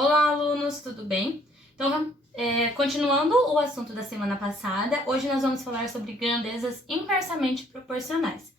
Olá, alunos, tudo bem? Então, continuando o assunto da semana passada, hoje nós vamos falar sobre grandezas inversamente proporcionais.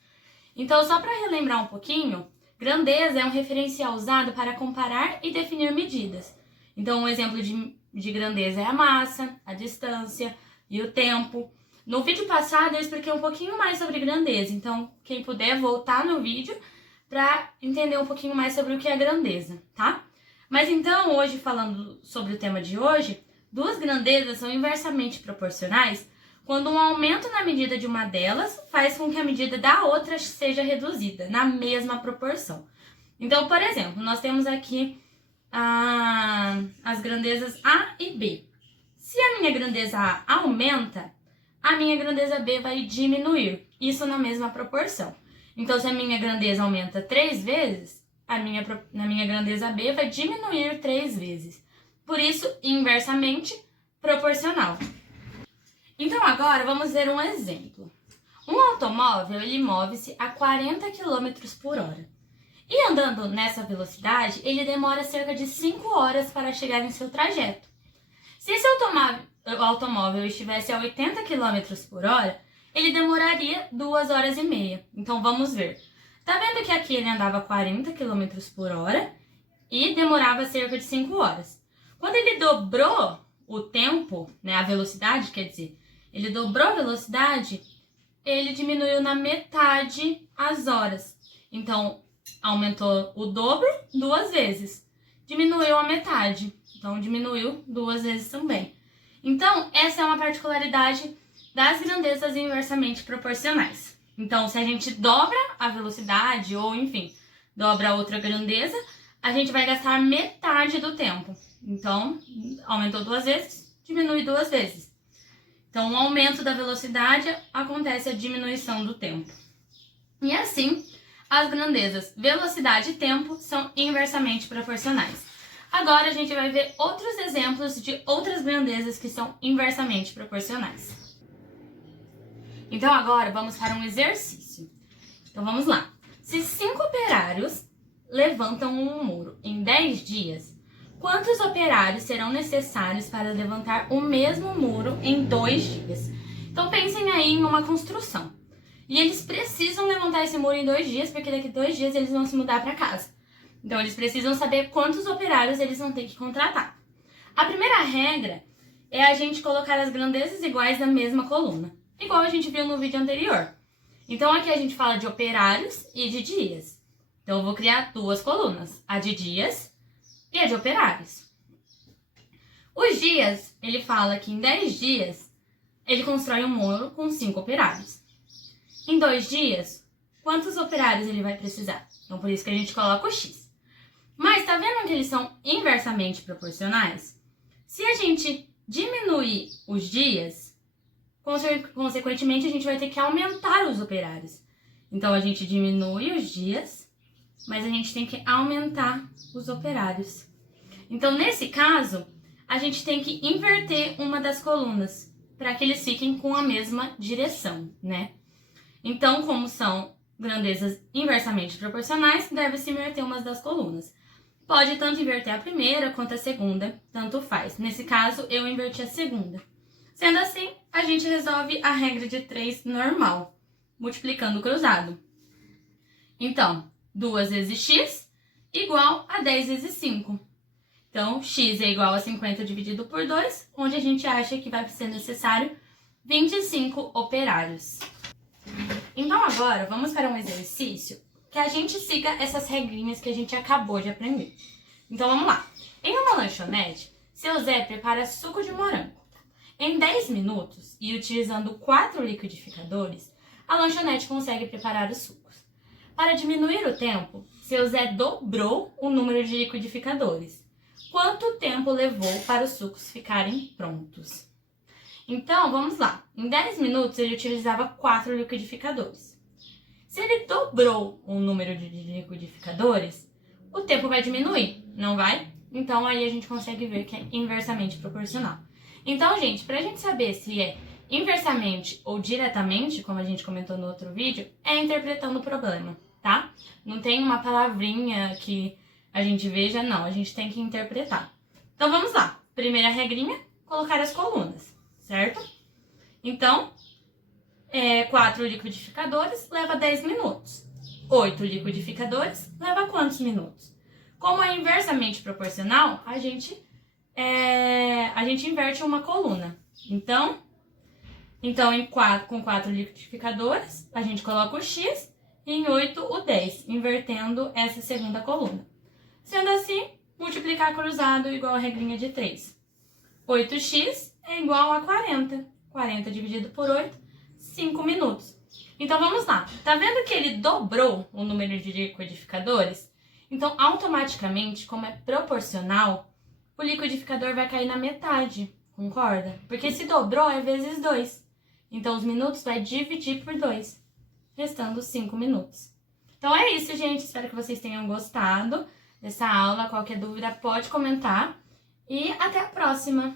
Então, só para relembrar um pouquinho, grandeza é um referencial usado para comparar e definir medidas. Então, um exemplo de grandeza é a massa, a distância e o tempo. No vídeo passado, eu expliquei um pouquinho mais sobre grandeza, então, quem puder voltar no vídeo para entender um pouquinho mais sobre o que é grandeza, tá? Mas então, hoje, falando sobre o tema de hoje, duas grandezas são inversamente proporcionais quando um aumento na medida de uma delas faz com que a medida da outra seja reduzida, na mesma proporção. Então, por exemplo, nós temos aqui as grandezas A e B. Se a minha grandeza A aumenta, a minha grandeza B vai diminuir, isso na mesma proporção. Então, se a minha grandeza aumenta 3 vezes, na minha grandeza B vai diminuir 3 vezes. Por isso, inversamente proporcional. Então, agora vamos ver um exemplo. Um automóvel, ele move-se a 40 km por hora. E andando nessa velocidade, ele demora cerca de 5 horas para chegar em seu trajeto. Se esse automóvel estivesse a 80 km por hora, ele demoraria 2 horas e meia. Então, vamos ver. Tá vendo que aqui ele andava 40 km por hora e demorava cerca de 5 horas. Quando ele dobrou o tempo, né, a velocidade, quer dizer, ele dobrou a velocidade, ele diminuiu na metade as horas. Então, aumentou o dobro 2 vezes. Diminuiu a metade, então diminuiu 2 vezes também. Então, essa é uma particularidade das grandezas inversamente proporcionais. Então, se a gente dobra a velocidade, ou enfim, dobra outra grandeza, a gente vai gastar metade do tempo. Então, aumentou 2 vezes, diminui 2 vezes. Então, o aumento da velocidade acontece a diminuição do tempo. E assim, as grandezas velocidade e tempo são inversamente proporcionais. Agora, a gente vai ver outros exemplos de outras grandezas que são inversamente proporcionais. Então, agora, vamos para um exercício. Então, vamos lá. Se 5 operários levantam um muro em 10 dias, quantos operários serão necessários para levantar o mesmo muro em 2 dias? Então, pensem aí em uma construção. E eles precisam levantar esse muro em 2 dias, porque daqui a 2 dias eles vão se mudar para casa. Então, eles precisam saber quantos operários eles vão ter que contratar. A primeira regra é a gente colocar as grandezas iguais na mesma coluna, igual a gente viu no vídeo anterior. Então, aqui a gente fala de operários e de dias. Então, eu vou criar 2 colunas, a de dias e a de operários. Os dias, ele fala que em 10 dias, ele constrói um muro com 5 operários. Em 2 dias, quantos operários ele vai precisar? Então, por isso que a gente coloca o X. Mas, tá vendo que eles são inversamente proporcionais? Se a gente diminuir os dias, consequentemente, a gente vai ter que aumentar os operários. Então, a gente diminui os dias, mas a gente tem que aumentar os operários. Então, nesse caso, a gente tem que inverter uma das colunas, para que eles fiquem com a mesma direção, né? Então, como são grandezas inversamente proporcionais, deve-se inverter uma das colunas. Pode tanto inverter a primeira quanto a segunda, tanto faz. Nesse caso, eu inverti a segunda. Sendo assim, a gente resolve a regra de 3 normal, multiplicando o cruzado. Então, 2 vezes x igual a 10 vezes 5. Então, x é igual a 50 dividido por 2, onde a gente acha que vai ser necessário 25 operários. Então, agora, vamos para um exercício que a gente siga essas regrinhas que a gente acabou de aprender. Então, vamos lá. Em uma lanchonete, seu Zé prepara suco de morango. Em 10 minutos, e utilizando 4 liquidificadores, a lanchonete consegue preparar os sucos. Para diminuir o tempo, seu Zé dobrou o número de liquidificadores. Quanto tempo levou para os sucos ficarem prontos? Então, vamos lá. Em 10 minutos, ele utilizava 4 liquidificadores. Se ele dobrou o número de liquidificadores, o tempo vai diminuir, não vai? Então, aí a gente consegue ver que é inversamente proporcional. Então, gente, para a gente saber se é inversamente ou diretamente, como a gente comentou no outro vídeo, é interpretando o problema, tá? Não tem uma palavrinha que a gente veja, não. A gente tem que interpretar. Então, vamos lá. Primeira regrinha, colocar as colunas, certo? Então, 4 liquidificadores leva 10 minutos. 8 liquidificadores leva quantos minutos? Como é inversamente proporcional, a gente inverte uma coluna. Então com 4 liquidificadores, a gente coloca o X e em 8 o 10, invertendo essa segunda coluna. Sendo assim, multiplicar cruzado igual a regrinha de 3. 8x é igual a 40. 40 dividido por 8, 5 minutos. Então, vamos lá. Tá vendo que ele dobrou o número de liquidificadores? Então, automaticamente, como é proporcional, o liquidificador vai cair na metade, concorda? Porque se dobrou é vezes 2. Então, os minutos vai dividir por 2, restando 5 minutos. Então, é isso, gente. Espero que vocês tenham gostado dessa aula. Qualquer dúvida pode comentar. E até a próxima!